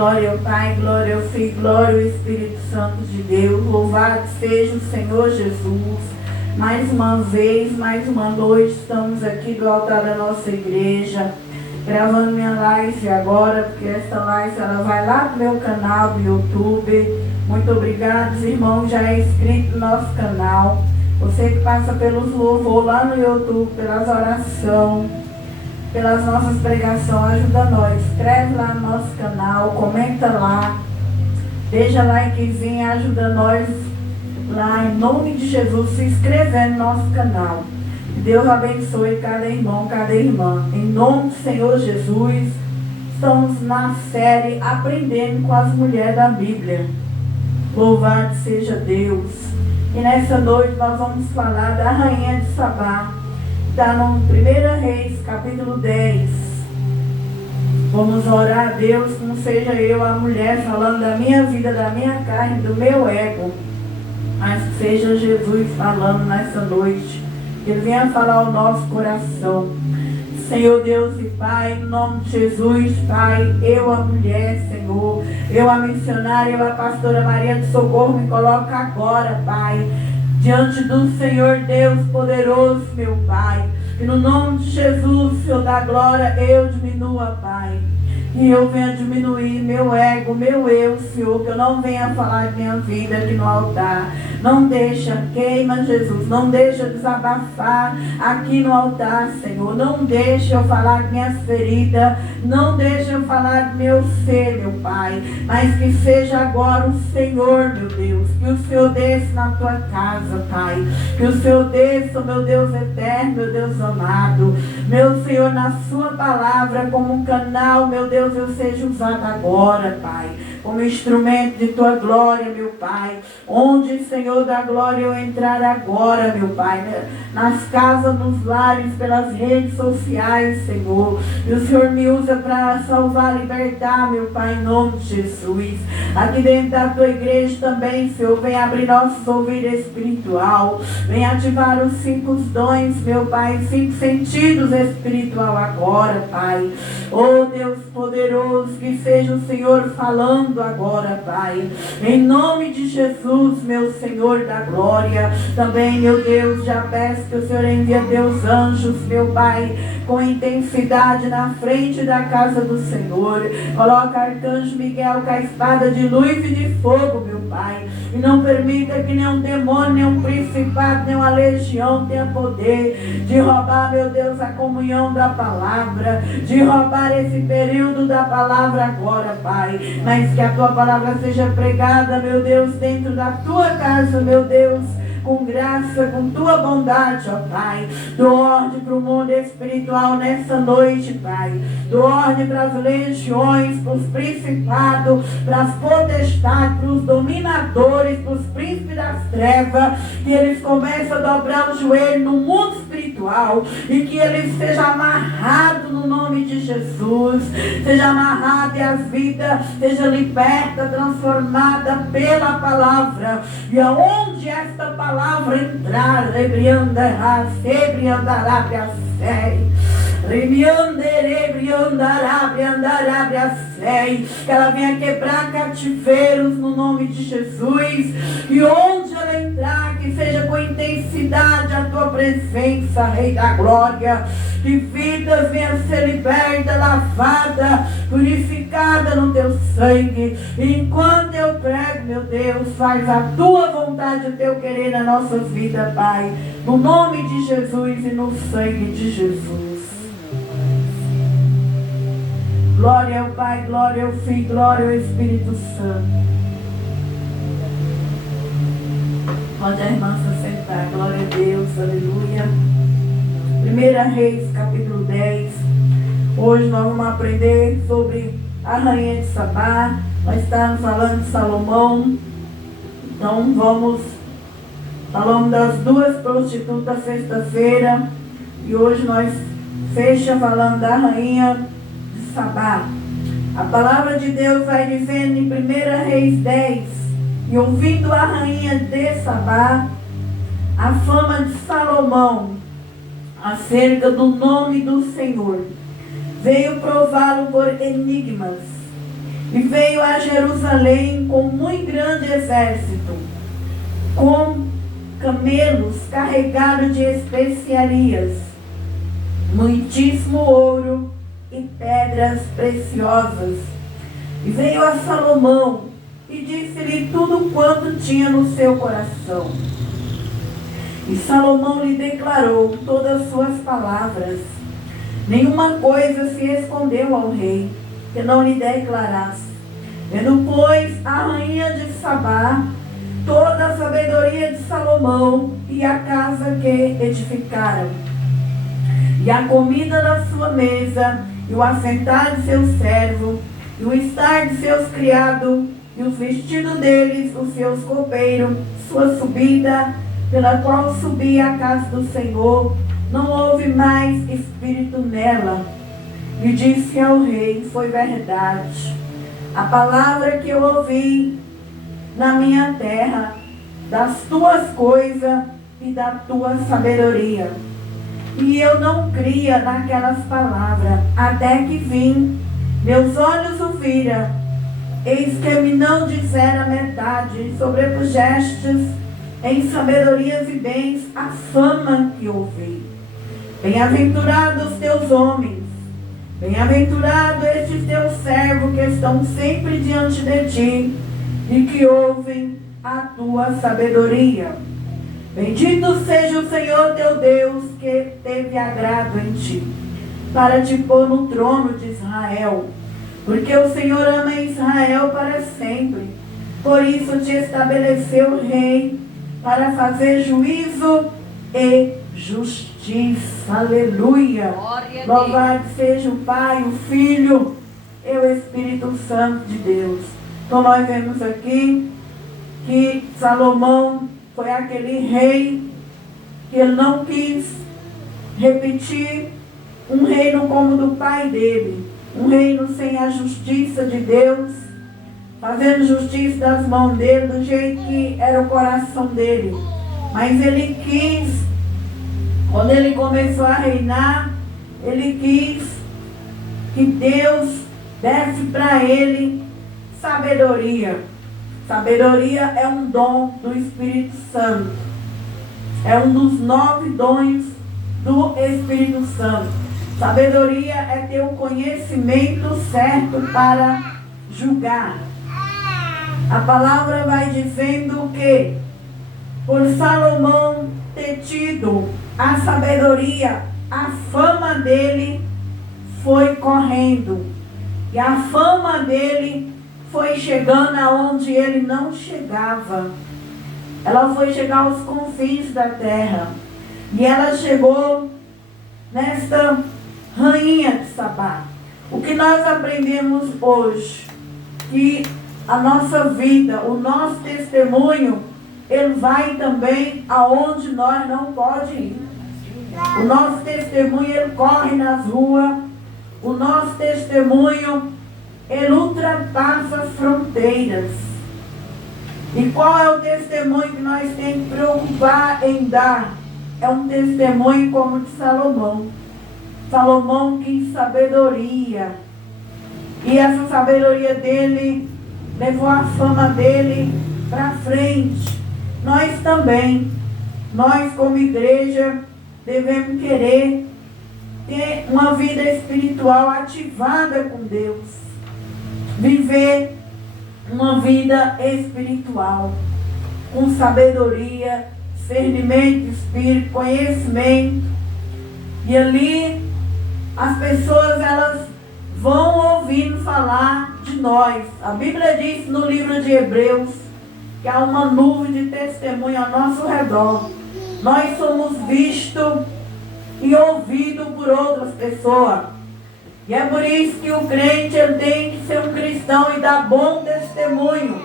Glória ao Pai, glória ao Filho, glória ao Espírito Santo de Deus. Louvado seja o Senhor Jesus. Mais uma vez, mais uma noite, estamos aqui do altar da nossa igreja, gravando minha live agora, porque esta live ela vai lá no meu canal do YouTube. Muito obrigado, irmão, já é inscrito no nosso canal. Você que passa pelos louvor lá no YouTube, pelas orações, pelas nossas pregações, ajuda nós. Inscreve lá no nosso canal, comenta lá, deixa likezinho, ajuda nós lá, em nome de Jesus, se inscrever no nosso canal. Que Deus abençoe cada irmão, cada irmã. Em nome do Senhor Jesus, estamos na série Aprendendo com as Mulheres da Bíblia. Louvado seja Deus. E nessa noite nós vamos falar da rainha de Sabá. Está no 1 Reis, capítulo 10. Vamos orar a Deus, que não seja eu, a mulher, falando da minha vida, da minha carne, do meu ego, mas que seja Jesus falando nessa noite. Que Ele venha falar ao nosso coração. Senhor Deus e Pai, em nome de Jesus, Pai, eu a mulher, Senhor, eu a missionária, eu a pastora Maria de Socorro, me coloca agora, Pai, diante do Senhor Deus poderoso, meu Pai. Que no nome de Jesus, Senhor da glória, eu diminua, Pai. E eu venha diminuir meu ego, meu eu, Senhor, que eu não venha falar de minha vida aqui no altar. Não deixa, queima, Jesus, não deixa desabafar aqui no altar, Senhor. Não deixa eu falar de minhas feridas, não deixa eu falar do meu ser, meu Pai. Mas que seja agora o Senhor, meu Deus, que o Senhor desça na tua casa, Pai. Que o Senhor desça, meu Deus eterno, meu Deus amado. Meu Senhor, na sua palavra, como um canal, meu Deus, eu seja usado agora, Pai, como instrumento de tua glória, meu Pai. Onde, Senhor da glória, eu entrar agora, meu Pai, nas casas, nos lares, pelas redes sociais, Senhor. E o Senhor me usa para salvar, libertar, meu Pai, em nome de Jesus. Aqui dentro da tua igreja também, Senhor, vem abrir nossos ouvidos espiritual. Vem ativar os 5 dons, meu Pai, 5 sentidos espiritual agora, Pai. Oh, Deus poderoso, que seja o Senhor falando agora, Pai. Em nome de Jesus, meu Senhor da glória. Também, meu Deus, já peço que o Senhor envie teus anjos, meu Pai, com intensidade na frente da casa do Senhor. Coloca arcanjo Miguel com a espada de luz e de fogo, meu Pai. E não permita que nenhum demônio, nenhum principado, nenhuma legião tenha poder de roubar, meu Deus, a comunhão da palavra, de roubar esse período da palavra agora, Pai. Mas que a tua palavra seja pregada, meu Deus, dentro da tua casa, meu Deus, com graça, com tua bondade, ó Pai. Dou ordem para o mundo espiritual nessa noite, Pai. Dou ordem para as legiões, para os principados, para as potestades, para os dominadores, para os príncipes das trevas, que eles comecem a dobrar o joelho no mundo espiritual e que eles sejam amarrados no nome de Jesus, seja amarrado e as vidas seja liberta, transformada pela palavra. E aonde esta palavra entrar, que ela venha quebrar cativeiros no nome de Jesus. E onde ela entrar, que seja com intensidade a tua presença, Rei da glória. Que vidas venham ser libertas, lavadas, purificadas no teu sangue. E enquanto eu prego, meu Deus, faz a tua vontade, o teu querer na nossa vida, Pai. No nome de Jesus e no sangue de Jesus. Glória ao Pai, glória ao Filho, glória ao Espírito Santo. Pode a irmã se sentar. Glória a Deus, aleluia. 1 Reis, capítulo 10. Hoje nós vamos aprender sobre a rainha de Sabá. Nós estamos falando de Salomão. Então falamos das 2 prostitutas sexta-feira. E hoje nós fechamos falando da rainha de Sabá. A palavra de Deus vai dizendo em 1 Reis 10: e ouvindo a rainha de Sabá a fama de Salomão acerca do nome do Senhor, veio prová-lo por enigmas. E veio a Jerusalém com muito grande exército, com camelos carregados de especiarias, muitíssimo ouro e pedras preciosas. E veio a Salomão e disse-lhe tudo quanto tinha no seu coração. E Salomão lhe declarou todas as suas palavras. Nenhuma coisa se escondeu ao rei, que não lhe declarasse. Vendo, pois, a rainha de Sabá toda a sabedoria de Salomão e a casa que edificaram, e a comida da sua mesa, e o assentar de seu servo, e o estar de seus criados, e os vestidos deles, os seus copeiros, sua subida, pela qual subia a casa do Senhor, não houve mais espírito nela. E disse ao rei: foi verdade a palavra que eu ouvi na minha terra, das tuas coisas e da tua sabedoria. E eu não cria naquelas palavras, até que vim, meus olhos o viram, eis que me não disseram a metade, sobrepujestes em sabedorias e bens a fama que ouvi. Bem-aventurados teus homens, bem-aventurado estes teus servos que estão sempre diante de ti e que ouvem a tua sabedoria. Bendito seja o Senhor teu Deus, que teve agrado em ti, para te pôr no trono de Israel. Porque o Senhor ama Israel para sempre. Por isso te estabeleceu rei, para fazer juízo e justiça. Aleluia. Louvado seja o Pai, o Filho e o Espírito Santo de Deus. Então nós vemos aqui que Salomão foi aquele rei que ele não quis repetir um reino como do pai dele, um reino sem a justiça de Deus, fazendo justiça das mãos dele, do jeito que era o coração dele. Mas ele quis, quando ele começou a reinar, ele quis que Deus desse para ele sabedoria. Sabedoria é um dom do Espírito Santo. É um dos 9 dons do Espírito Santo. Sabedoria é ter o conhecimento certo para julgar. A palavra vai dizendo que, por Salomão ter tido a sabedoria, a fama dele foi correndo. E a fama dele foi chegando aonde ele não chegava. Ela foi chegar aos confins da terra. E ela chegou nesta rainha de Sabá. O que nós aprendemos hoje? Que a nossa vida, o nosso testemunho, ele vai também aonde nós não podemos ir. O nosso testemunho, ele corre nas ruas. O nosso testemunho, ele ultrapassa fronteiras. E qual é o testemunho que nós temos que preocupar em dar? É um testemunho como o de Salomão. Salomão quis sabedoria. E essa sabedoria dele levou a fama dele para frente. Nós também, nós como igreja, devemos querer ter uma vida espiritual ativada com Deus. Viver uma vida espiritual, com sabedoria, discernimento de espírito, conhecimento. E ali as pessoas, elas vão ouvindo falar de nós. A Bíblia diz no livro de Hebreus que há uma nuvem de testemunho ao nosso redor. Nós somos vistos e ouvidos por outras pessoas. E é por isso que o crente, ele tem que ser um cristão e dar bom testemunho.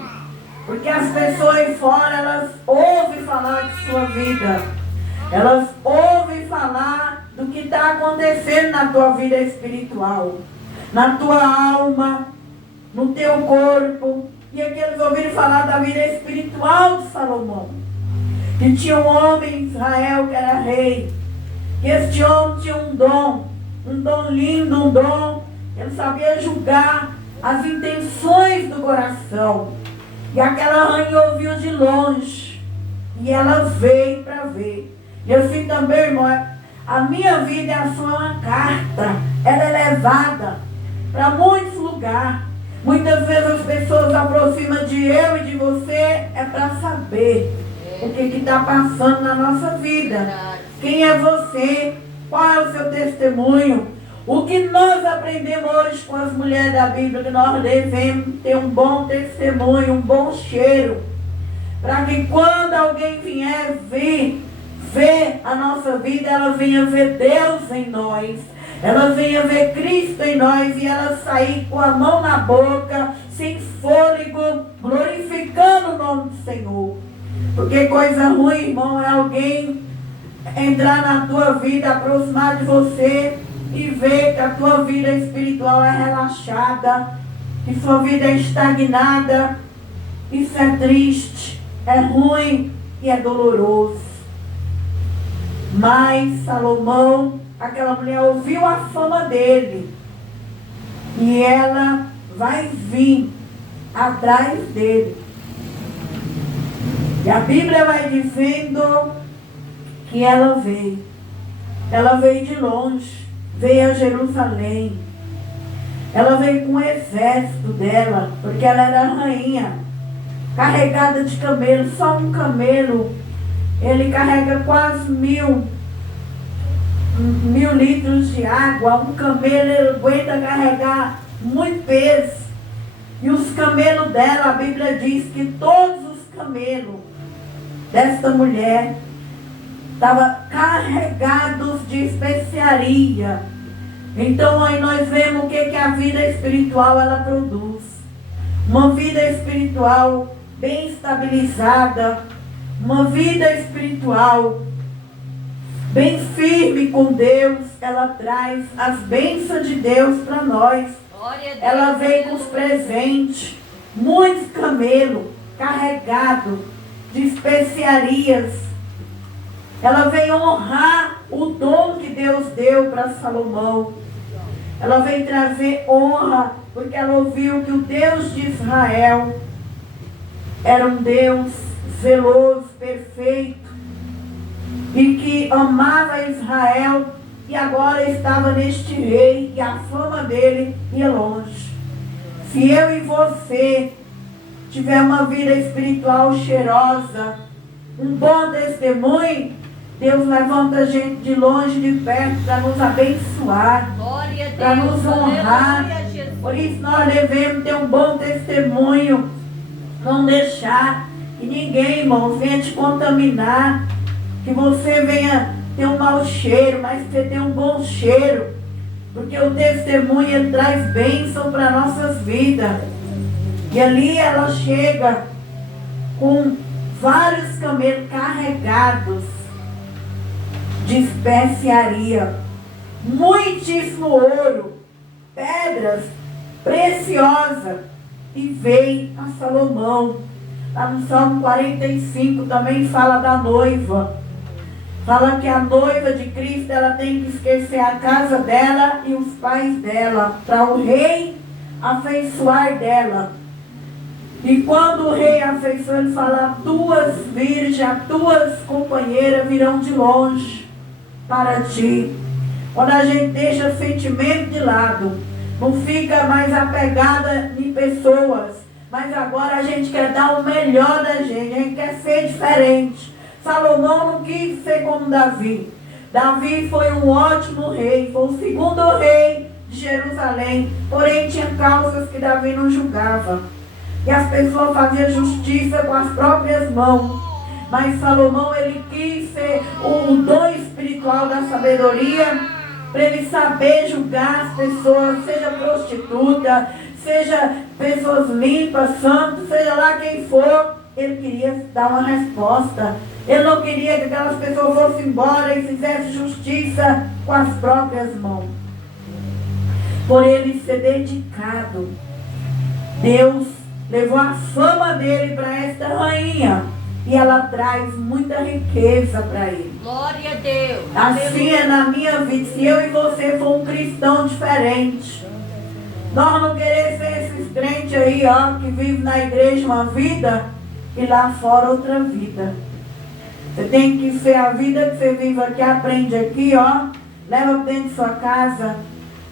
Porque as pessoas aí fora, elas ouvem falar de sua vida. Elas ouvem falar do que está acontecendo na tua vida espiritual, na tua alma, no teu corpo. E aqui eles ouviram falar da vida espiritual de Salomão. Que tinha um homem em Israel que era rei. Que este homem tinha um dom lindo, um dom. Ele sabia julgar as intenções do coração. E aquela rainha ouviu de longe. E ela veio para ver. E assim também, irmão, a minha vida e a sua é uma carta. Ela é levada para muitos lugares. Muitas vezes as pessoas se aproximam de eu e de você é para saber o que está passando na nossa vida. Quem é você? Qual é o seu testemunho? O que nós aprendemos hoje com as mulheres da Bíblia, que nós devemos ter um bom testemunho, um bom cheiro, para que quando alguém vier ver a nossa vida, ela venha ver Deus em nós, ela venha ver Cristo em nós e ela sair com a mão na boca, sem fôlego, glorificando o nome do Senhor. Porque coisa ruim, irmão, é alguém entrar na tua vida, aproximar de você e ver que a tua vida espiritual é relaxada, que sua vida é estagnada. Isso é triste, é ruim e é doloroso. Mas Salomão, aquela mulher ouviu a fama dele e ela vai vir atrás dele. E a Bíblia vai dizendo que ela veio. Ela veio de longe, veio a Jerusalém. Ela veio com o exército dela, porque ela era rainha, carregada de camelo. Só um camelo, ele carrega quase 1000 litros de água. Um camelo, ele aguenta carregar muito peso. E os camelos dela, a Bíblia diz que todos os camelos desta mulher estavam carregados de especiaria. Então aí nós vemos o que a vida espiritual ela produz. Uma vida espiritual bem estabilizada, uma vida espiritual bem firme com Deus, ela traz as bênçãos de Deus para nós. Ela vem com os presentes, muitos camelos carregados de especiarias. Ela vem honrar o dom que Deus deu para Salomão. Ela vem trazer honra, porque ela ouviu que o Deus de Israel era um Deus zeloso, perfeito, e que amava Israel, e agora estava neste rei, e a fama dele ia longe. Se eu e você tiver uma vida espiritual cheirosa, um bom testemunho, Deus levanta a gente de longe, de perto, para nos abençoar, para nos honrar. Por isso nós devemos ter um bom testemunho, não deixar que ninguém, irmãos, venha te contaminar, que você venha ter um mau cheiro, mas que você tenha um bom cheiro, porque o testemunho ele traz bênção para nossas vidas. E ali ela chega com vários camelos carregados de especiaria, muitíssimo ouro, pedras preciosas, e veio a Salomão. Lá no Salmo 45 também fala da noiva. Fala que a noiva de Cristo, ela tem que esquecer a casa dela e os pais dela, para o rei afeiçoar dela. E quando o rei afeiçoa, ele fala: tuas virgens, tuas companheiras virão de longe para ti. Quando a gente deixa o sentimento de lado, não fica mais apegada em pessoas, mas agora a gente quer dar o melhor da gente, a gente quer ser diferente. Salomão não quis ser como Davi. Davi foi um ótimo rei, foi o segundo rei de Jerusalém, porém tinha causas que Davi não julgava. E as pessoas faziam justiça com as próprias mãos. Mas Salomão, ele quis ser o dom espiritual da sabedoria, para ele saber julgar as pessoas, seja prostituta, seja pessoas limpas, santos, seja lá quem for. Ele queria dar uma resposta. Ele não queria que aquelas pessoas fossem embora e fizessem justiça com as próprias mãos. Por ele ser dedicado, Deus levou a fama dele para esta rainha. E ela traz muita riqueza para ele. Glória a Deus. Assim é na minha vida. Se eu e você for um cristão diferente, Nós não queremos ser esses crentes aí, ó, que vivem na igreja uma vida e lá fora outra vida. Você tem que ser a vida que você vive aqui, aprende aqui, ó, leva para dentro de sua casa,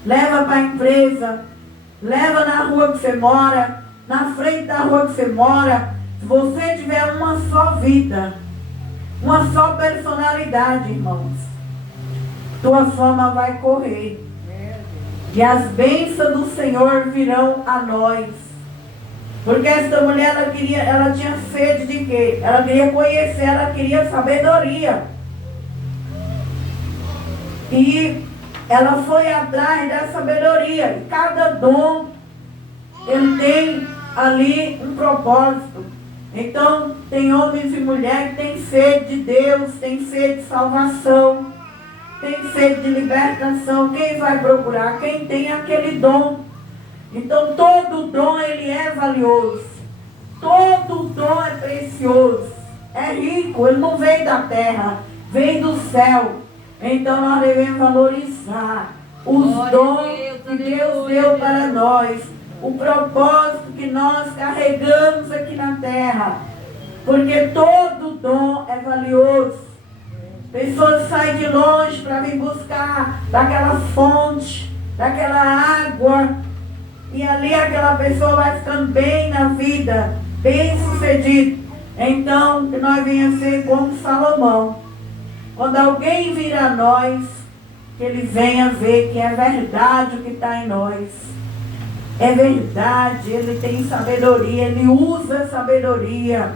leva para a empresa, leva na rua que você mora, na frente da rua que você mora. Se você tiver uma só vida, uma só personalidade, irmãos, tua fama vai correr. E as bênçãos do Senhor virão a nós. Porque essa mulher, ela tinha sede de quê? Ela queria conhecer, ela queria sabedoria. E ela foi atrás da sabedoria. E cada dom, ele tem ali um propósito. Então, tem homens e mulheres que têm sede de Deus, têm sede de salvação, tem sede de libertação. Quem vai procurar? Quem tem aquele dom. Então todo dom ele é valioso. Todo dom é precioso. É rico, ele não vem da terra, vem do céu. Então nós devemos valorizar os dons que Deus deu para nós. O propósito que nós carregamos aqui na terra. Porque todo dom é valioso. Pessoas saem de longe para vir buscar daquela fonte, daquela água. E ali aquela pessoa vai ficando bem na vida, bem sucedido. Então, que nós venhamos ser como Salomão. Quando alguém vir a nós, que ele venha ver que é verdade o que está em nós. É verdade, ele tem sabedoria, ele usa sabedoria.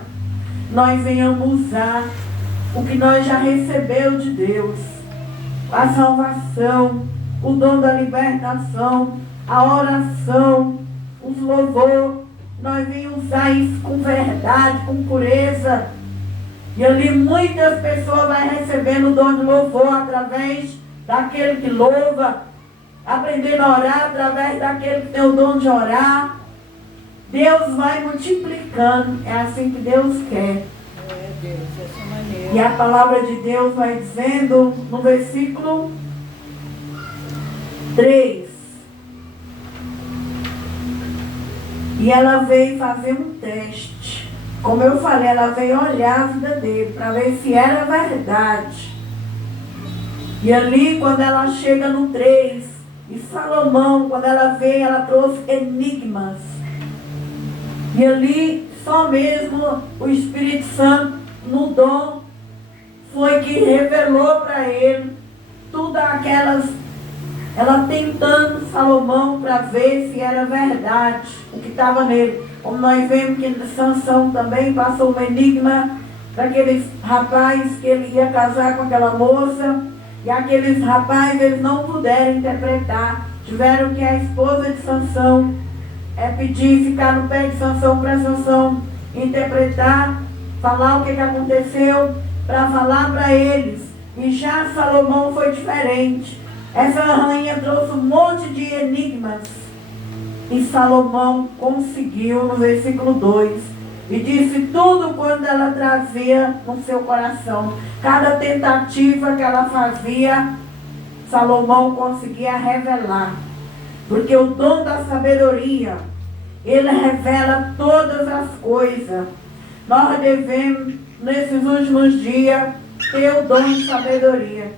Nós venhamos usar o que nós já recebeu de Deus, a salvação, o dom da libertação, a oração, os louvores. Nós vamos usar isso com verdade, com pureza. E ali muitas pessoas vão recebendo o dom de louvor através daquele que louva, aprendendo a orar através daquele que tem o dom de orar. Deus vai multiplicando, é assim que Deus quer. E a palavra de Deus vai dizendo no versículo 3. E ela veio fazer um teste. Como eu falei, ela veio olhar a vida dele para ver se era verdade. E ali, quando ela chega no 3, e Salomão, quando ela veio, ela trouxe enigmas. E ali, só mesmo o Espírito Santo, no dom, foi que revelou para ele tudo aquelas, ela tentando Salomão para ver se era verdade o que estava nele. Como nós vemos que Sansão também passou um enigma daqueles rapazes que ele ia casar com aquela moça, e aqueles rapazes eles não puderam interpretar, tiveram que a esposa de Sansão pedir, ficar no pé de Sansão para Sansão interpretar, falar o que aconteceu, para falar para eles. E já Salomão foi diferente. Essa rainha trouxe um monte de enigmas. E Salomão conseguiu, no versículo 2, e disse tudo quanto ela trazia no seu coração. Cada tentativa que ela fazia, Salomão conseguia revelar. Porque o dom da sabedoria, ele revela todas as coisas. Nós devemos, nesses últimos dias, ter o dom de sabedoria.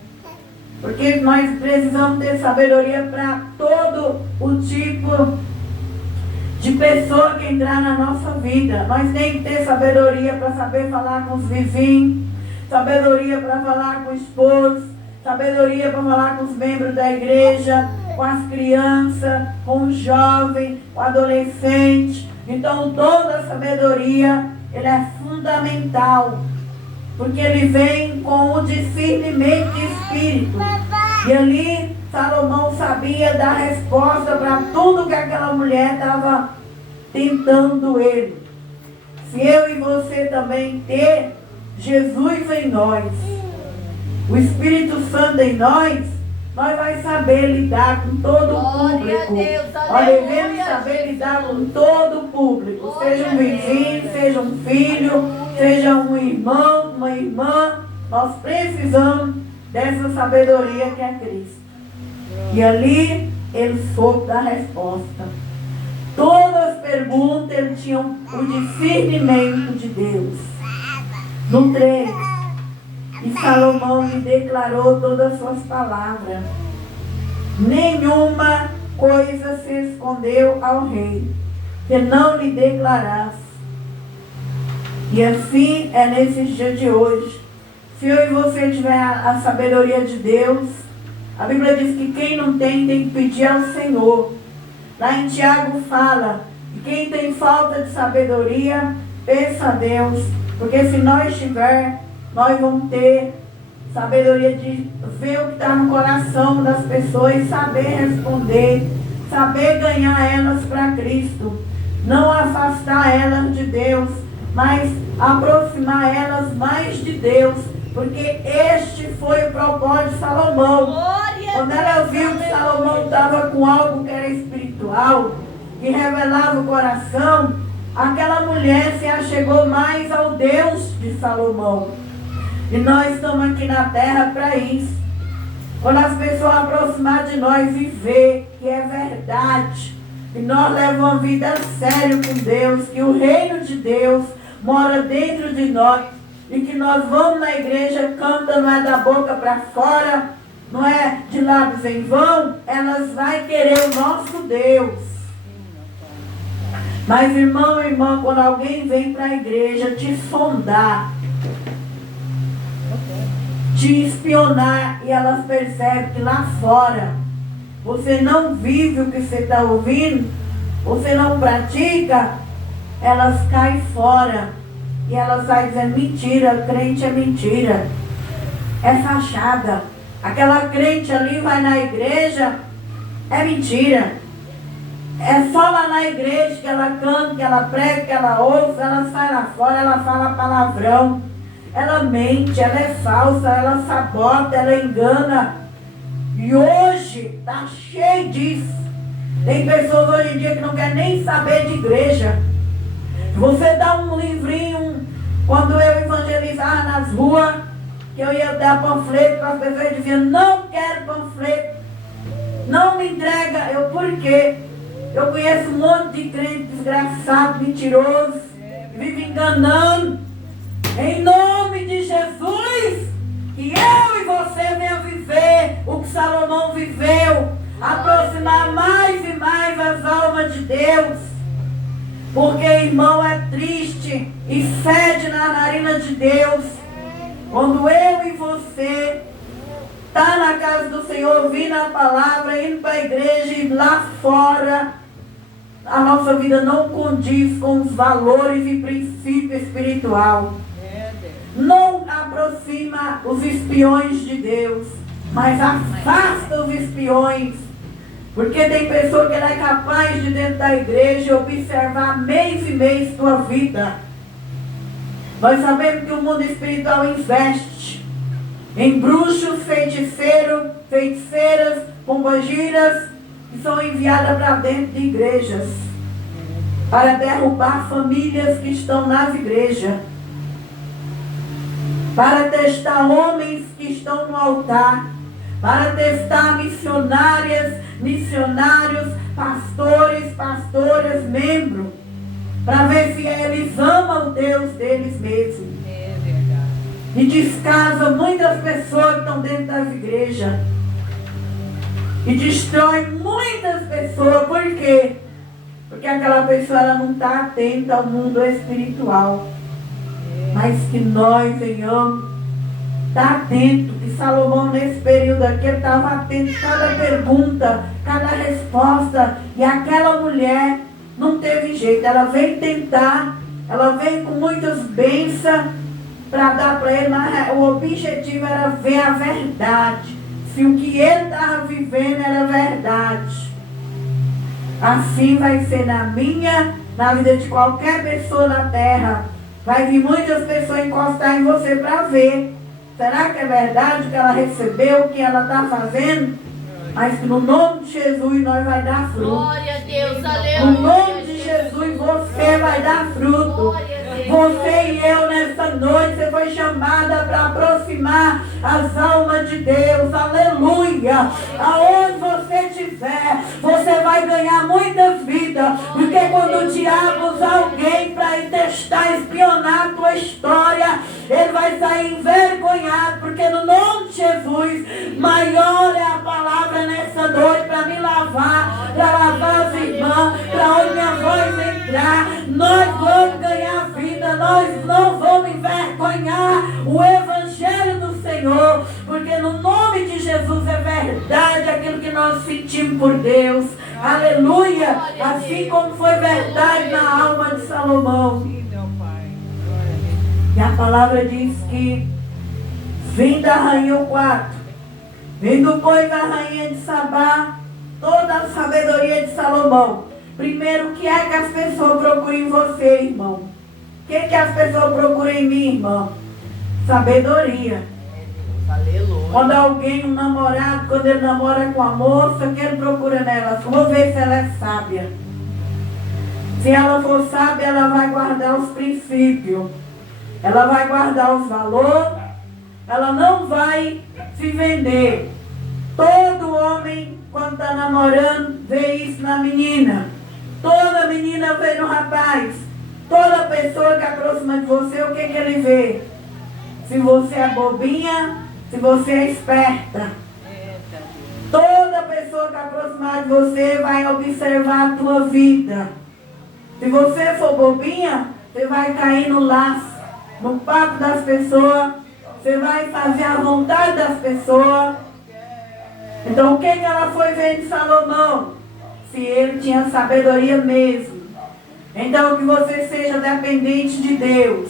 Porque nós precisamos ter sabedoria para todo o tipo de pessoa que entrar na nossa vida. Nós temos que ter sabedoria para saber falar com os vizinhos, sabedoria para falar com o esposo, sabedoria para falar com os membros da igreja, com as crianças, com os jovens, com o adolescente. Então o dom da sabedoria, ele é fundamental, porque ele vem com o discernimento de espírito. E ali Salomão sabia dar resposta para tudo que aquela mulher estava tentando ele. Se eu e você também ter Jesus em nós, o Espírito Santo em nós vai saber lidar com todo o público. Nós devemos saber lidar com todo o público. Seja um vizinho, seja um filho, seja um irmão, uma irmã. Nós precisamos dessa sabedoria que é Cristo. E ali ele soube da resposta. Todas as perguntas ele tinha o discernimento de Deus. No 3, e Salomão lhe declarou todas as suas palavras. Nenhuma coisa se escondeu ao rei, que não lhe declarasse. E assim é nesses dias de hoje. Se eu e você tiver a sabedoria de Deus, a Bíblia diz que quem não tem que pedir ao Senhor. Lá em Tiago fala que quem tem falta de sabedoria, peça a Deus. Porque se nós tiver, nós vamos ter sabedoria de ver o que está no coração das pessoas, saber responder, saber ganhar elas para Cristo. Não afastar elas de Deus, mas aproximar elas mais de Deus. Porque este foi o propósito de Salomão. Quando ela viu que Salomão estava com algo que era espiritual, que revelava o coração, aquela mulher se achegou mais ao Deus de Salomão. E nós estamos aqui na terra para isso. Quando as pessoas aproximar de nós e ver que é verdade, que nós levamos uma vida séria com Deus, que o reino de Deus mora dentro de nós, e que nós vamos na igreja, canta, não é da boca para fora, não é de lábios em vão, elas vão querer o nosso Deus. Mas irmão, irmã, quando alguém vem para a igreja te sondar, te espionar, e elas percebem que lá fora você não vive o que você está ouvindo, você não pratica, elas caem fora. E elas saem dizendo, mentira, crente é mentira. É fachada. Aquela crente ali vai na igreja, é mentira. É só lá na igreja que ela canta, que ela prega, que ela ouve, ela sai lá fora, ela fala palavrão. Ela mente, ela é falsa, ela sabota, ela engana. E hoje está cheio disso. Tem pessoas hoje em dia que não querem nem saber de igreja. Você dá um livrinho, quando eu evangelizava nas ruas, que eu ia dar panfleto para as pessoas, diziam, não quero panfleto, não me entrega. Eu, por quê? Eu conheço um monte de crente desgraçado, mentiroso, vive enganando. Em nome de Jesus, que eu e você venha viver o que Salomão viveu, aproximar mais e mais as almas de Deus. Porque, irmão, é triste e fede na narina de Deus quando eu e você tá na casa do Senhor, ouvindo a palavra, indo para a igreja, e lá fora a nossa vida não condiz com os valores e princípios espiritual. Não aproxima os espiões de Deus, mas afasta os espiões. Porque tem pessoa que ela é capaz de dentro da igreja observar mês e mês tua vida. Nós sabemos que o mundo espiritual investe em bruxos, feiticeiros, feiticeiras, pombagiras, que são enviadas para dentro de igrejas para derrubar famílias que estão nas igrejas, para testar homens que estão no altar, para testar missionárias, missionários, pastores, pastoras, membros, para ver se eles amam o Deus deles mesmos. É verdade. E descasa muitas pessoas que estão dentro das igrejas. E destrói muitas pessoas. Por quê? Porque aquela pessoa ela não está atenta ao mundo espiritual. Mas que nós venhamos estar atento, que Salomão nesse período aqui estava atento a cada pergunta, cada resposta. E aquela mulher não teve jeito, ela veio tentar, ela veio com muitas bênçãos para dar para ele, mas o objetivo era ver a verdade, se o que ele estava vivendo era verdade. Assim vai ser na minha, na vida de qualquer pessoa na terra. Vai vir muitas pessoas encostar em você para ver. Será que é verdade o que ela recebeu, o que ela está fazendo? Mas que no nome de Jesus nós vai dar fruto. Glória a Deus, aleluia. No nome de Jesus você vai dar fruto. Você e eu nessa noite, você foi chamada para aproximar as almas de Deus. Aleluia. Aonde você estiver, você vai ganhar muitas vidas. Porque quando o diabo usar alguém para testar, espionar a tua história, ele vai sair envergonhado. Porque no nome de Jesus, maior é a palavra nessa noite para me lavar, para lavar as irmãs, para onde minha voz entrar. Nós vamos ganhar vida, nós não vamos envergonhar o Evangelho do Senhor, porque no nome de Jesus é verdade aquilo que nós sentimos por Deus. Aleluia! Assim como foi verdade na alma de Salomão. E a palavra diz que vindo a rainha o quarto, vindo pois a rainha de Sabá, toda a sabedoria de Salomão. Primeiro, o que é que as pessoas procuram em você, irmão? O que é que as pessoas procuram em mim, irmão? Sabedoria. Aleluia. Quando alguém, um namorado, quando ele namora com a moça, o que ele procura nela? Vou ver se ela é sábia. Se ela for sábia, ela vai guardar os princípios. Ela vai guardar os valores. Ela não vai se vender. Todo homem, quando está namorando, vê isso na menina. Toda menina vê no rapaz. Toda pessoa que aproxima de você, o que ele vê? Se você é bobinha, se você é esperta. Toda pessoa que aproximar de você vai observar a tua vida. Se você for bobinha, você vai cair no laço, no papo das pessoas. Você vai fazer a vontade das pessoas. Então, o que ela foi ver de Salomão? Se ele tinha sabedoria mesmo. Então, que você seja dependente de Deus.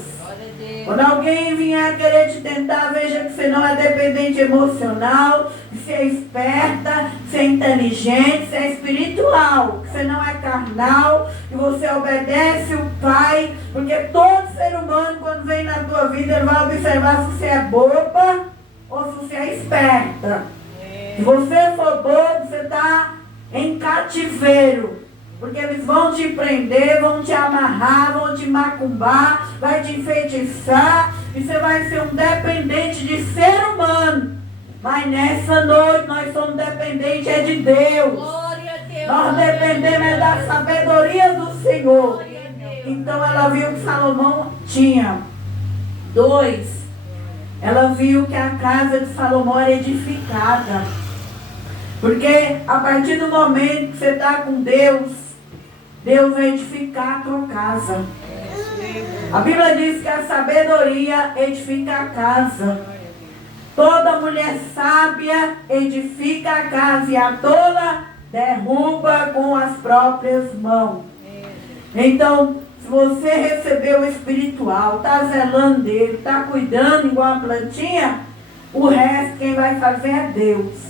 Quando alguém vier querer te tentar, veja que você não é dependente emocional, que você é esperta, que você é inteligente, que você é espiritual, que você não é carnal, que você obedece o Pai, porque todo ser humano, quando vem na tua vida, ele vai observar se você é boba ou se você é esperta. Se você for bobo, você está em cativeiro. Porque eles vão te prender, vão te amarrar, vão te macumbar, vai te enfeitiçar. E você vai ser um dependente de ser humano. Mas nessa noite nós somos dependentes é de Deus. Glória a Deus. Nós dependemos é da sabedoria do Senhor. Então ela viu que Salomão tinha. 2. Ela viu que a casa de Salomão era edificada. Porque a partir do momento que você está com Deus, Deus vai edificar a tua casa. A Bíblia diz que a sabedoria edifica a casa. Toda mulher sábia edifica a casa e a tola derruba com as próprias mãos. Então, se você recebeu o espiritual, está zelando dele, está cuidando igual a plantinha, o resto quem vai fazer é Deus.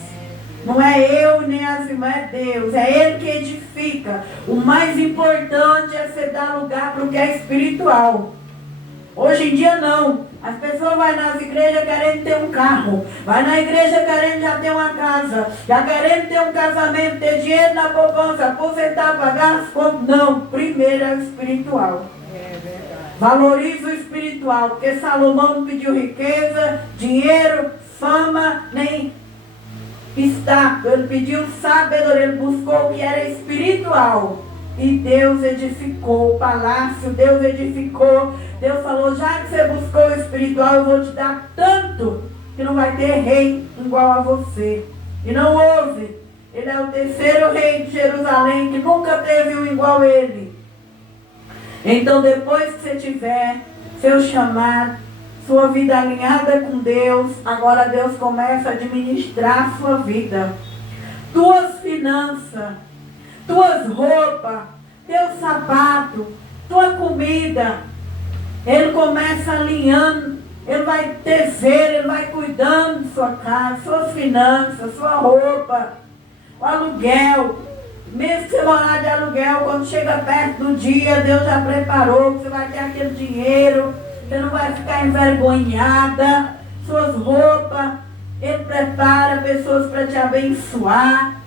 Não é eu nem as irmãs, é Deus. É Ele que edifica. O mais importante é você dar lugar para o que é espiritual. Hoje em dia não. As pessoas vão nas igrejas querendo ter um carro. Vai na igreja querendo já ter uma casa. Já querendo ter um casamento, ter dinheiro na poupança, aposentar, pagar as contas. Não. Primeiro é o espiritual. É verdade. Valoriza o espiritual. Porque Salomão não pediu riqueza, dinheiro, fama, nem estátua. Ele pediu sabedoria. Ele buscou o que era espiritual. E Deus edificou o palácio. Deus edificou. Deus falou, já que você buscou o espiritual, eu vou te dar tanto que não vai ter rei igual a você. E não houve. Ele é o terceiro rei de Jerusalém, que nunca teve um igual a ele. Então, depois que você tiver seu chamado, sua vida alinhada com Deus, agora Deus começa a administrar a sua vida. Tuas finanças, tuas roupas, teu sapato, tua comida. Ele começa alinhando, ele vai tecer, ele vai cuidando de sua casa, suas finanças, sua roupa, o aluguel. Mesmo que você morar de aluguel, quando chega perto do dia, Deus já preparou, você vai ter aquele dinheiro, você não vai ficar envergonhada. Suas roupas, Ele prepara pessoas para te abençoar.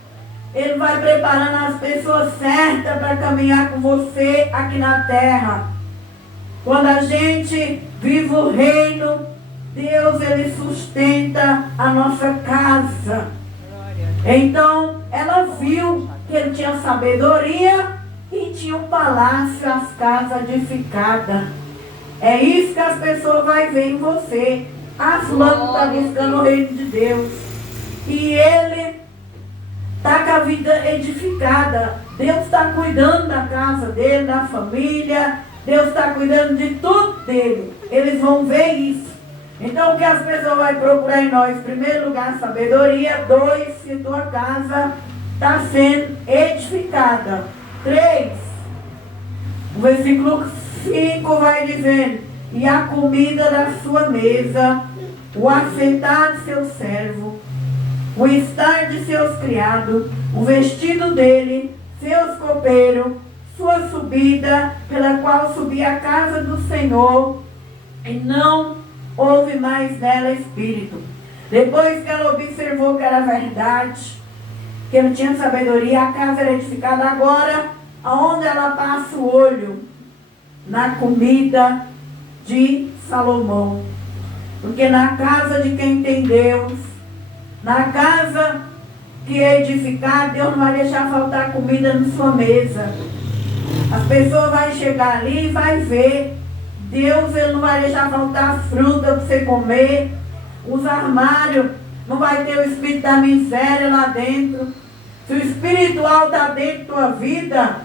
Ele vai preparando as pessoas certas para caminhar com você aqui na terra. Quando a gente vive o reino, Deus, Ele sustenta a nossa casa. Então, ela viu que ele tinha sabedoria e tinha um palácio, as casas edificadas. É isso que as pessoas vão ver em você. A fulano está buscando o reino de Deus. E ele está com a vida edificada. Deus está cuidando da casa dele, da família. Deus está cuidando de tudo dele. Eles vão ver isso. Então, o que as pessoas vão procurar em nós? Em primeiro lugar, sabedoria. 2, se tua casa está sendo edificada. 3, o versículo 5 vai dizendo: e a comida da sua mesa, o assentar de seu servo, o estar de seus criados, o vestido dele, seus copeiros, sua subida, pela qual subia a casa do Senhor, e não houve mais nela espírito. Depois que ela observou que era verdade, que ele tinha sabedoria, a casa era edificada. Agora, aonde ela passa o olho? Na comida de Salomão. Porque na casa de quem tem Deus, na casa que é edificada, Deus não vai deixar faltar comida na sua mesa. As pessoas vão chegar ali e vai ver. Deus, Ele não vai deixar faltar fruta para você comer. Os armários, não vai ter o espírito da miséria lá dentro. Se o espiritual está dentro da tua vida,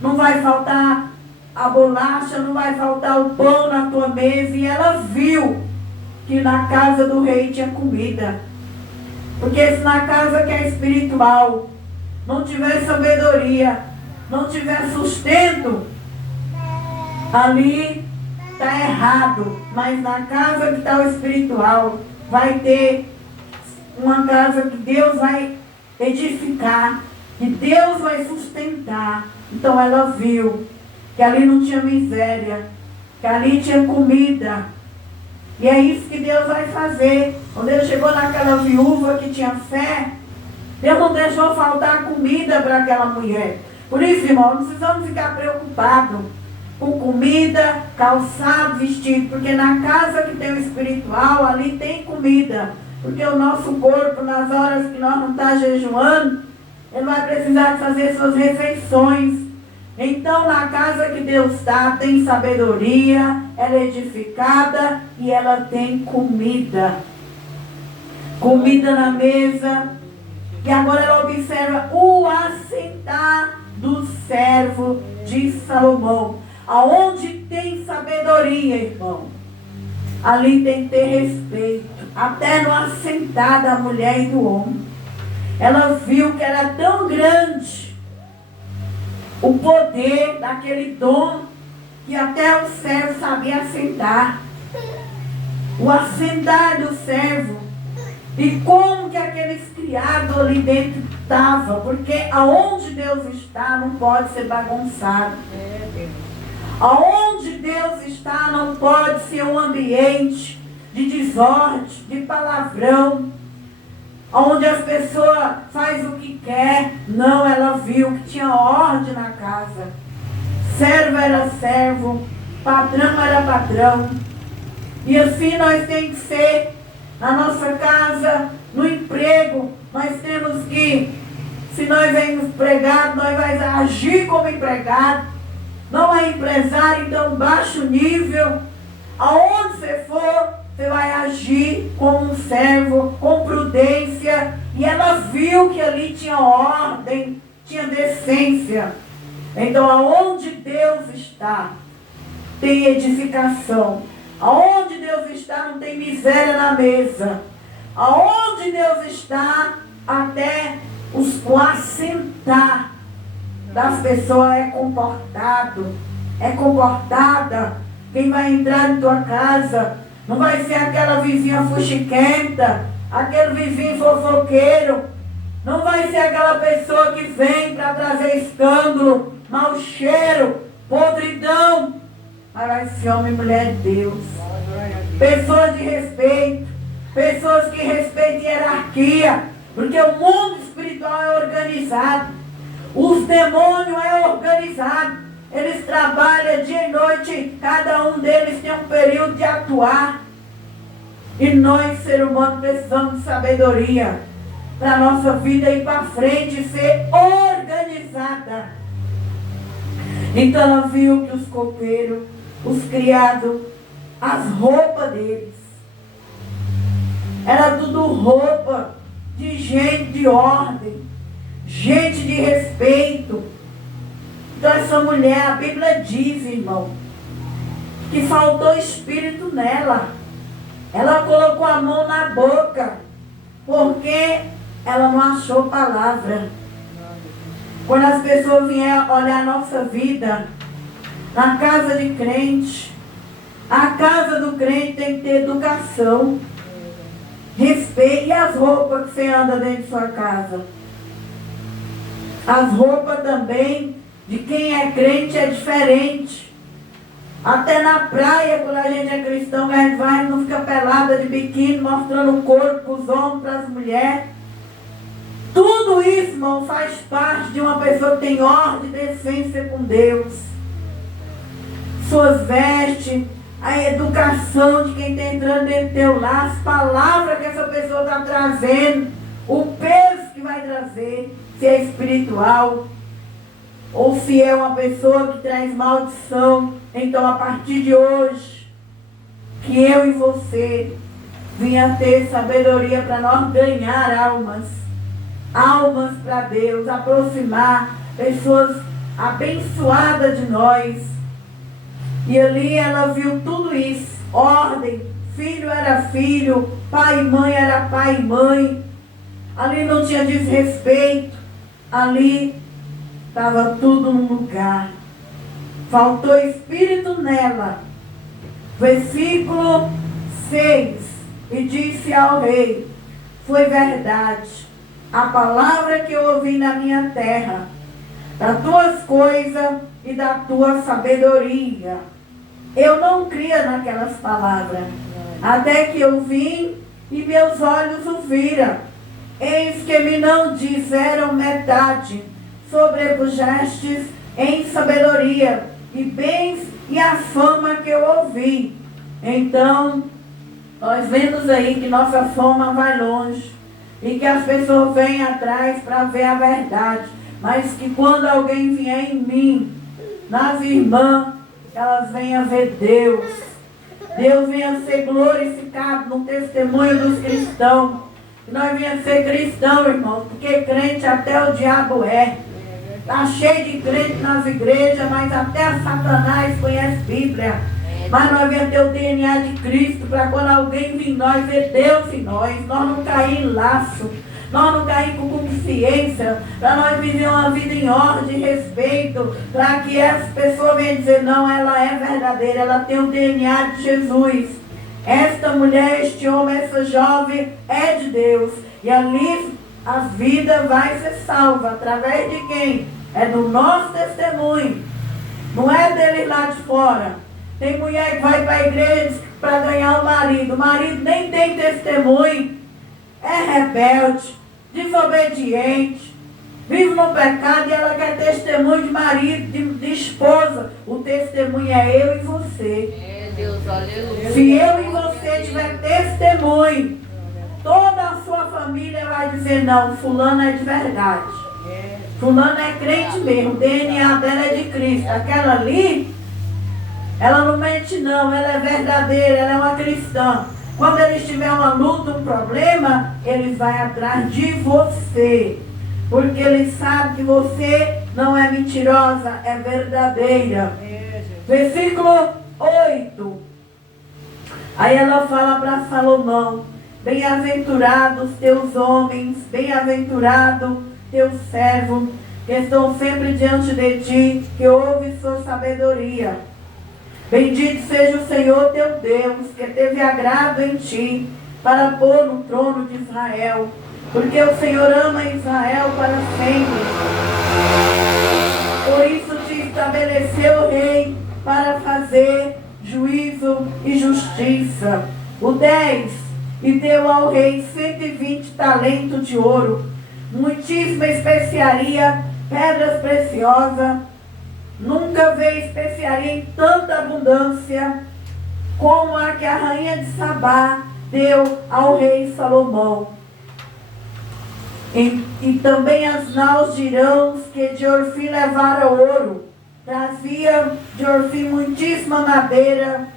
não vai faltar a bolacha, não vai faltar o pão na tua mesa. E ela viu que na casa do rei tinha comida. Porque se na casa que é espiritual não tiver sabedoria, não tiver sustento, ali está errado. Mas na casa que está o espiritual, vai ter uma casa que Deus vai edificar, que Deus vai sustentar. Então ela viu que ali não tinha miséria, que ali tinha comida. E é isso que Deus vai fazer. Quando ele chegou naquela viúva que tinha fé, Deus não deixou faltar comida para aquela mulher. Por isso, irmão, não precisamos ficar preocupados com comida, calçado, vestido. Porque na casa que tem o espiritual, ali tem comida. Porque o nosso corpo, nas horas que nós não estamos jejuando, ele vai precisar de fazer suas refeições. Então, na casa que Deus está, tem sabedoria, ela é edificada e ela tem comida. Comida na mesa. E agora ela observa o assentar do servo de Salomão. Aonde tem sabedoria, irmão, ali tem que ter respeito. Até no assentar da mulher e do homem. Ela viu que era tão grande o poder daquele dom, que até o servo sabia assentar. O assentar do servo. E como que aqueles criados ali dentro estavam. Porque aonde Deus está não pode ser bagunçado. Aonde Deus está não pode ser um ambiente de desordem, de palavrão, onde as pessoas fazem o que quer. Não, ela viu que tinha ordem na casa. Servo era servo, patrão era patrão. E assim nós temos que ser na nossa casa, no emprego. Nós temos que, se nós vemos empregados, nós vamos agir como empregado. Não é empresário, então baixo nível. Aonde você for, você vai agir como um servo, com prudência. E ela viu que ali tinha ordem, tinha decência. Então, aonde Deus está, tem edificação. Aonde Deus está, não tem miséria na mesa. Aonde Deus está, até o assentar das pessoas é comportado, é comportada. Quem vai entrar em tua casa não vai ser aquela vizinha fuxiquenta, aquele vizinho fofoqueiro. Não vai ser aquela pessoa que vem para trazer escândalo, mau cheiro, podridão. Mas vai ser homem e mulher de Deus. Pessoas de respeito, pessoas que respeitam hierarquia. Porque o mundo espiritual é organizado. Os demônios é organizado. eles trabalham dia e noite, cada um deles tem um período de atuar. E nós, ser humano, precisamos de sabedoria para a nossa vida ir para frente e ser organizada. Então ela viu que os copeiros, os criados, as roupas deles, era tudo roupa de gente de ordem, gente de respeito. Então essa mulher, a Bíblia diz, irmão, que faltou espírito nela. Ela colocou a mão na boca, porque ela não achou palavra. Quando as pessoas vierem olhar a nossa vida, na casa de crente, a casa do crente tem que ter educação, respeito. E as roupas que você anda dentro de sua casa? As roupas também de quem é crente é diferente. Até na praia, quando a gente é cristão, a gente vai, não fica pelada de biquíni, mostrando o corpo para os homens, para as mulheres. Tudo isso, irmão, faz parte de uma pessoa que tem ordem e decência com Deus. Suas vestes, a educação de quem está entrando dentro do teu lar, as palavras que essa pessoa está trazendo, o peso que vai trazer, se é espiritual ou se é uma pessoa que traz maldição. Então, a partir de hoje, que eu e você venha ter sabedoria para nós ganhar almas para Deus, aproximar pessoas abençoadas de nós. E ali ela viu tudo isso, ordem, filho era filho, pai e mãe era pai e mãe. Ali não tinha desrespeito, ali estava tudo no lugar. Faltou espírito nela. Versículo 6. E disse ao rei: foi verdade a palavra que eu ouvi na minha terra, das tuas coisas e da tua sabedoria. Eu não cria naquelas palavras, até que eu vim e meus olhos o viram. Eis que me não disseram metade, sobrepujastes em sabedoria e bens e a fama que eu ouvi. Então, nós vemos aí que nossa fama vai longe e que as pessoas vêm atrás para ver a verdade, mas que quando alguém vier em mim, nas irmãs, elas venham ver Deus. Deus venha ser glorificado no testemunho dos cristãos. Que nós venhamos ser cristãos, irmãos, porque crente até o diabo é. Está cheio de crente nas igrejas, mas até Satanás conhece Bíblia. Mas nós venhamos ter o DNA de Cristo, para quando alguém vir em nós, ver Deus em nós não cair em laço, nós não cair com consciência, para nós viver uma vida em ordem, respeito, para que essa pessoa venha dizer, não, ela é verdadeira, ela tem o DNA de Jesus. Esta mulher, este homem, essa jovem é de Deus. E ali a vida vai ser salva. Através de quem? É do nosso testemunho. Não é dele lá de fora. Tem mulher que vai para a igreja para ganhar o marido. O marido nem tem testemunho. É rebelde, desobediente, vive no pecado e ela quer testemunho de marido, de esposa. O testemunho é eu e você. Deus, aleluia. Se eu e você tiver testemunho, toda a sua família vai dizer, não, fulano é de verdade. Fulano é crente mesmo, o DNA dela é de Cristo. Aquela ali, ela não mente não, ela é verdadeira, ela é uma cristã. Quando eles tiverem uma luta, um problema, eles vão atrás de você. Porque eles sabem que você não é mentirosa, é verdadeira. Versículo 8. Aí ela fala para Salomão: bem-aventurados teus homens, bem-aventurado teu servo, que estão sempre diante de ti, que ouve sua sabedoria. Bendito seja o Senhor teu Deus, que teve agrado em ti, para pôr no trono de Israel, porque o Senhor ama Israel para sempre. Por isso te estabeleceu rei, para fazer juízo e justiça. O 10. E deu ao rei 120 talentos de ouro, muitíssima especiaria, pedras preciosas, Nunca veio especiaria em tanta abundância como a que a rainha de Sabá deu ao rei Salomão. E também as naus de Irãos, que de Orfim levara ouro, trazia de Orfim muitíssima madeira,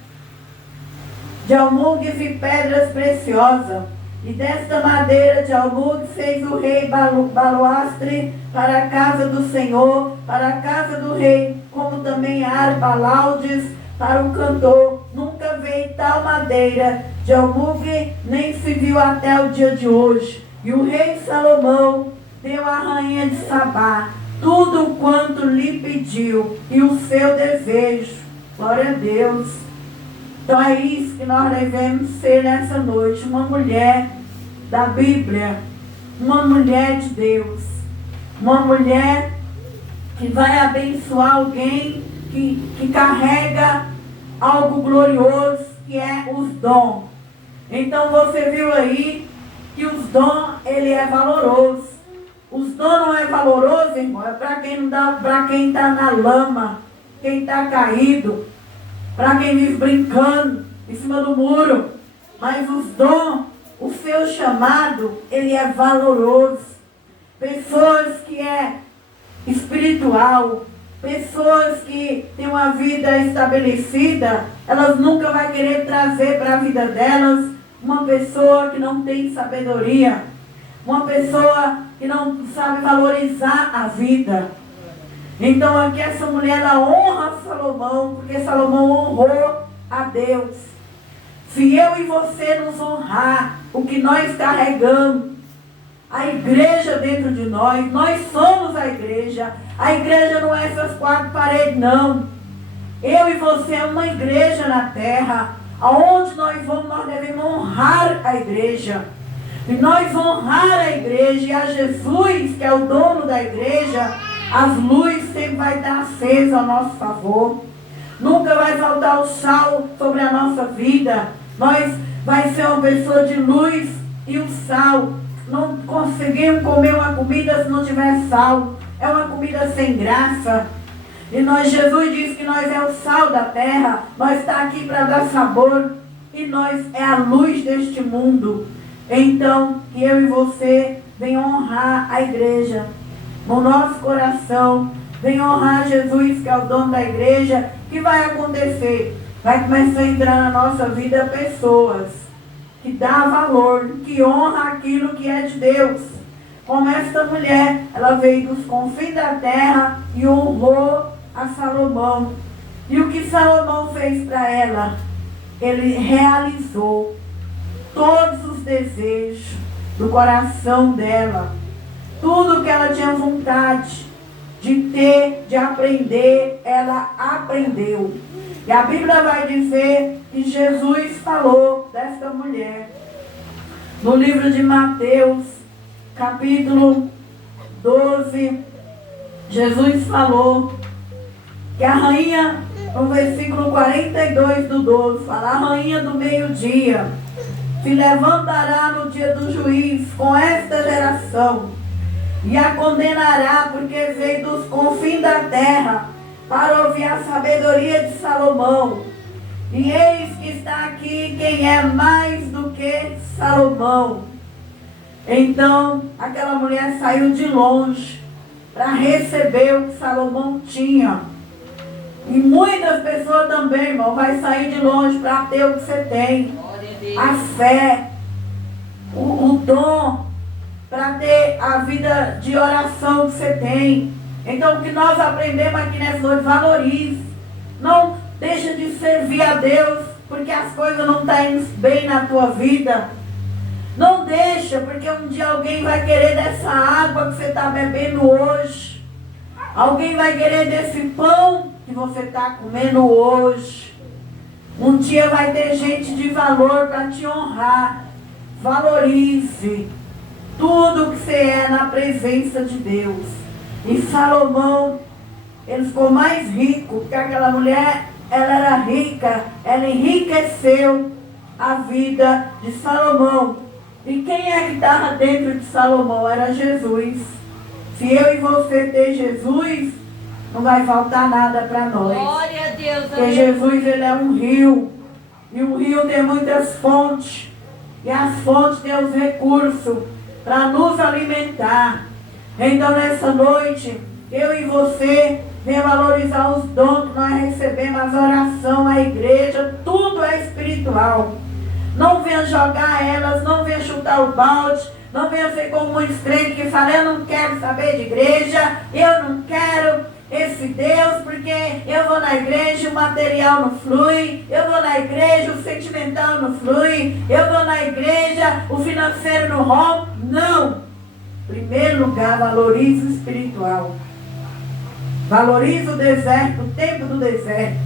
de almugues e pedras preciosas. E desta madeira de almugues fez o rei baloastre para a casa do Senhor, para a casa do rei, como também harpa, laudes para o cantor. Nunca veio tal madeira de almugue, nem se viu até o dia de hoje. E o rei Salomão deu à rainha de Sabá tudo quanto lhe pediu e o seu desejo. Glória a Deus. Então é isso que nós devemos ser nessa noite. Uma mulher da Bíblia. Uma mulher de Deus. Uma mulher que vai abençoar alguém que carrega algo glorioso, que é os dons. Então você viu aí que os dons, ele é valoroso. Os dons não é valoroso, irmão, é para quem não dá, para quem está na lama, quem está caído, para quem vive brincando em cima do muro. Mas os dons, o seu chamado, ele é valoroso. Pessoas que é espiritual, pessoas que têm uma vida estabelecida, elas nunca vão querer trazer para a vida delas uma pessoa que não tem sabedoria, uma pessoa que não sabe valorizar a vida. Então aqui essa mulher, ela honra Salomão, porque Salomão honrou a Deus. Se eu e você nos honrar o que nós carregamos, a igreja dentro de nós somos a igreja. A igreja não é essas quatro paredes, não. Eu e você é uma igreja na terra. Aonde nós vamos, nós devemos honrar a igreja. E nós honrar a igreja e a Jesus, que é o dono da igreja, as luzes sempre vai estar acesas ao nosso favor. Nunca vai faltar o sal sobre a nossa vida. Nós vai ser uma pessoa de luz e o sal. Não conseguimos comer uma comida se não tiver sal. É uma comida sem graça. E Jesus diz que nós é o sal da terra. Nós está aqui para dar sabor. E nós é a luz deste mundo. Então, que eu e você venham honrar a igreja no nosso coração. Venham honrar Jesus, que é o dono da igreja. O que vai acontecer? Vai começar a entrar na nossa vida pessoas que dá valor, que honra aquilo que é de Deus. Como esta mulher, ela veio dos confins da terra e honrou a Salomão. E o que Salomão fez para ela? Ele realizou todos os desejos do coração dela. Tudo que ela tinha vontade de ter, de aprender, ela aprendeu. E a Bíblia vai dizer que Jesus falou desta mulher. No livro de Mateus, capítulo 12, Jesus falou que a rainha, no versículo 42 do 12, fala: a rainha do meio-dia se levantará no dia do juízo com esta geração e a condenará, porque veio dos confins da terra para ouvir a sabedoria de Salomão. E eis que está aqui quem é mais do que Salomão. Então, aquela mulher saiu de longe para receber o que Salomão tinha. E muitas pessoas também, irmão, vai sair de longe para ter o que você tem. A fé, o dom, para ter a vida de oração que você tem. Então, o que nós aprendemos aqui nessa noite, valorize. Não deixa de servir a Deus, porque as coisas não estão indo bem na tua vida. Não deixa, porque um dia alguém vai querer dessa água que você está bebendo hoje. Alguém vai querer desse pão que você está comendo hoje. Um dia vai ter gente de valor para te honrar. Valorize tudo que você é na presença de Deus. E Salomão, ele ficou mais rico, porque aquela mulher, ela era rica, ela enriqueceu a vida de Salomão. E quem é que estava dentro de Salomão? Era Jesus. Se eu e você ter Jesus, não vai faltar nada para nós. Glória a Deus. Porque Jesus, ele é um rio. E o rio tem muitas fontes. E as fontes têm os recursos para nos alimentar. Então, nessa noite, eu e você venha valorizar os dons que nós recebemos, as orações, a igreja, tudo é espiritual. Não venha jogar elas, não venha chutar o balde, não venha ser como muitos crentes que falam, eu não quero saber de igreja, eu não quero esse Deus, porque eu vou na igreja, o material não flui, eu vou na igreja, o sentimental não flui, eu vou na igreja, o financeiro não rompe. Não! Em primeiro lugar, valorize o espiritual. Valorize o deserto, o tempo do deserto.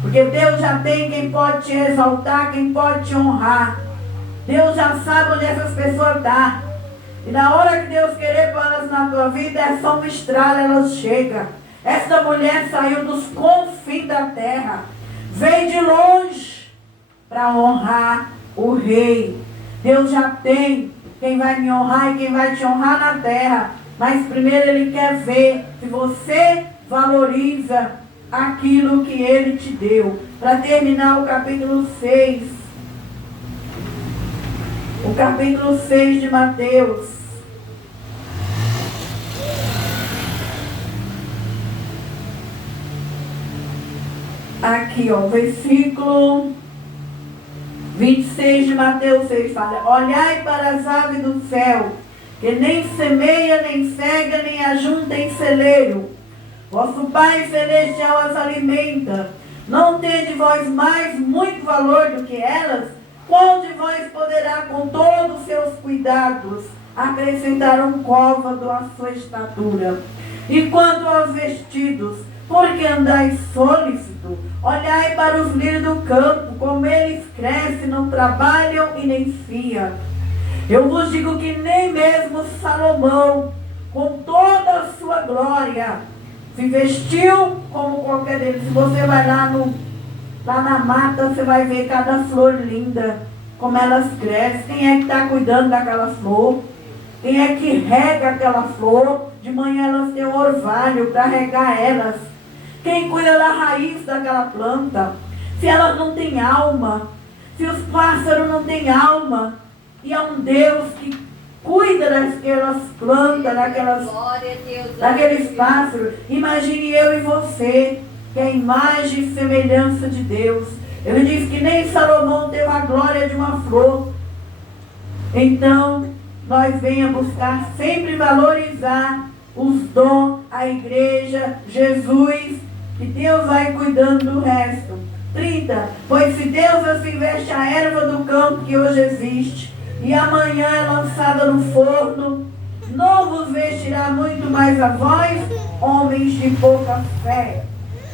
Porque Deus já tem quem pode te exaltar, quem pode te honrar. Deus já sabe onde essas pessoas estão. E na hora que Deus querer pôr elas na tua vida, é só um estralo, elas chegam. Essa mulher saiu dos confins da terra. Veio de longe para honrar o rei. Deus já tem quem vai me honrar e quem vai te honrar na terra. Mas primeiro Ele quer ver se você valoriza aquilo que Ele te deu. Para terminar o capítulo 6. O capítulo 6 de Mateus. Aqui, ó, versículo 26 de Mateus 6 fala: olhai para as aves do céu, que nem semeia, nem cega, nem ajunta em celeiro. Vosso Pai Celestial as alimenta. Não tende vós mais muito valor do que elas? Qual de vós poderá, com todos os seus cuidados, acrescentar um côvado à sua estatura? E quanto aos vestidos, por que andais solícito? Olhai para os lírios do campo, como eles crescem, não trabalham e nem fiam. Eu vos digo que nem mesmo Salomão, com toda a sua glória, se vestiu como qualquer deles. Se você vai lá na mata, você vai ver cada flor linda, como elas crescem. Quem é que está cuidando daquela flor? Quem é que rega aquela flor? De manhã elas têm um orvalho para regar elas. Quem cuida da raiz daquela planta? Se elas não têm alma, se os pássaros não têm alma, e há um Deus que cuida daquelas plantas, daqueles pássaros. Imagine eu e você, que é a imagem e semelhança de Deus. Ele diz que nem Salomão teve a glória de uma flor. Então, nós venhamos buscar sempre valorizar os dons, a igreja, Jesus, que Deus vai cuidando do resto. 30. Pois se Deus assim veste a erva do campo que hoje existe, e amanhã é lançada no forno, não vos vestirá muito mais a vós, homens de pouca fé.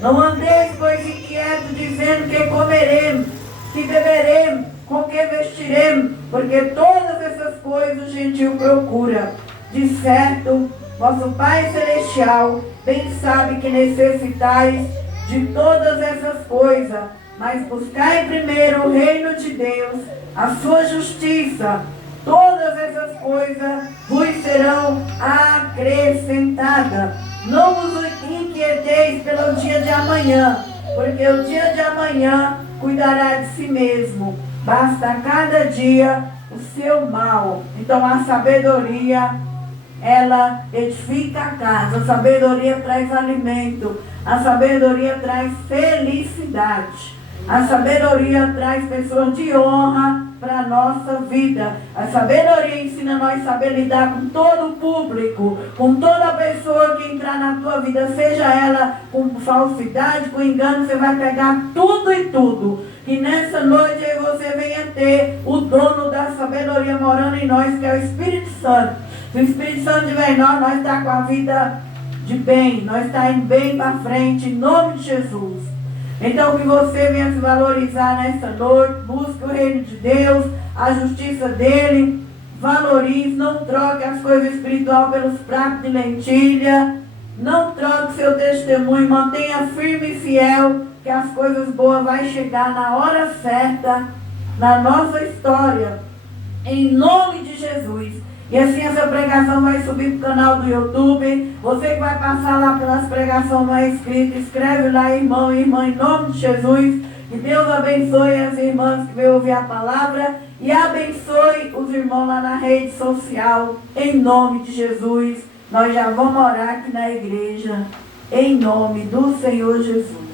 Não andeis, pois, inquietos, dizendo que comeremos, que beberemos, com que vestiremos, porque todas essas coisas o gentio procura. De certo, vosso Pai Celestial bem sabe que necessitais de todas essas coisas, mas buscai primeiro o reino de Deus, a sua justiça. Todas essas coisas vos serão acrescentadas. Não vos inquieteis pelo dia de amanhã, porque o dia de amanhã cuidará de si mesmo. Basta a cada dia o seu mal. Então a sabedoria, ela edifica a casa. A sabedoria traz alimento. A sabedoria traz felicidade. A sabedoria traz pessoas de honra para a nossa vida. A sabedoria ensina nós a saber lidar com todo o público, com toda pessoa que entrar na tua vida, seja ela com falsidade, com engano, você vai pegar tudo e tudo. Que nessa noite aí você venha ter o dono da sabedoria morando em nós, que é o Espírito Santo. Se o Espírito Santo estiver em nós está com a vida de bem, nós está indo bem para frente, em nome de Jesus. Então que você venha se valorizar nessa noite, busque o reino de Deus, a justiça dele, valorize, não troque as coisas espirituais pelos pratos de lentilha, não troque seu testemunho, mantenha firme e fiel, que as coisas boas vão chegar na hora certa, na nossa história, em nome de Jesus. E assim essa pregação vai subir para o canal do YouTube. Você que vai passar lá pelas pregações não é inscrito, escreve lá, irmão e irmã, em nome de Jesus. Que Deus abençoe as irmãs que veio ouvir a palavra e abençoe os irmãos lá na rede social, em nome de Jesus. Nós já vamos orar aqui na igreja, em nome do Senhor Jesus.